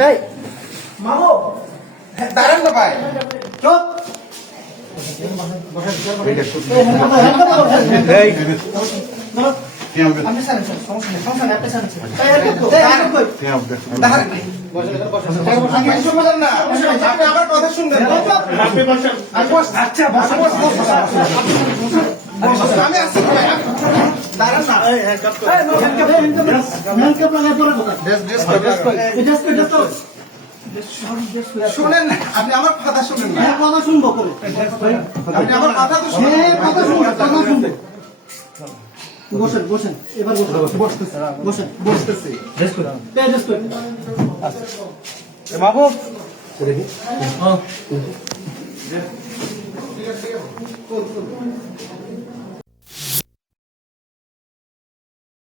এই মামু দাঁড়ান না ভাই চুপ আপনি স্যার সমস্যা নেই আপনি স্যার আমার কথা শুনবেন আচ্ছা আমি আসছি দাঁড়ান না শুনেন না আপনি আমার কথা শুনেন না কথা শুনবো করে আপনি আমার কথা তো শুনেন কথা শুনবো বসেন বসেন এবার বসতেছে বসেন বসতেছি মাহবুব দেখি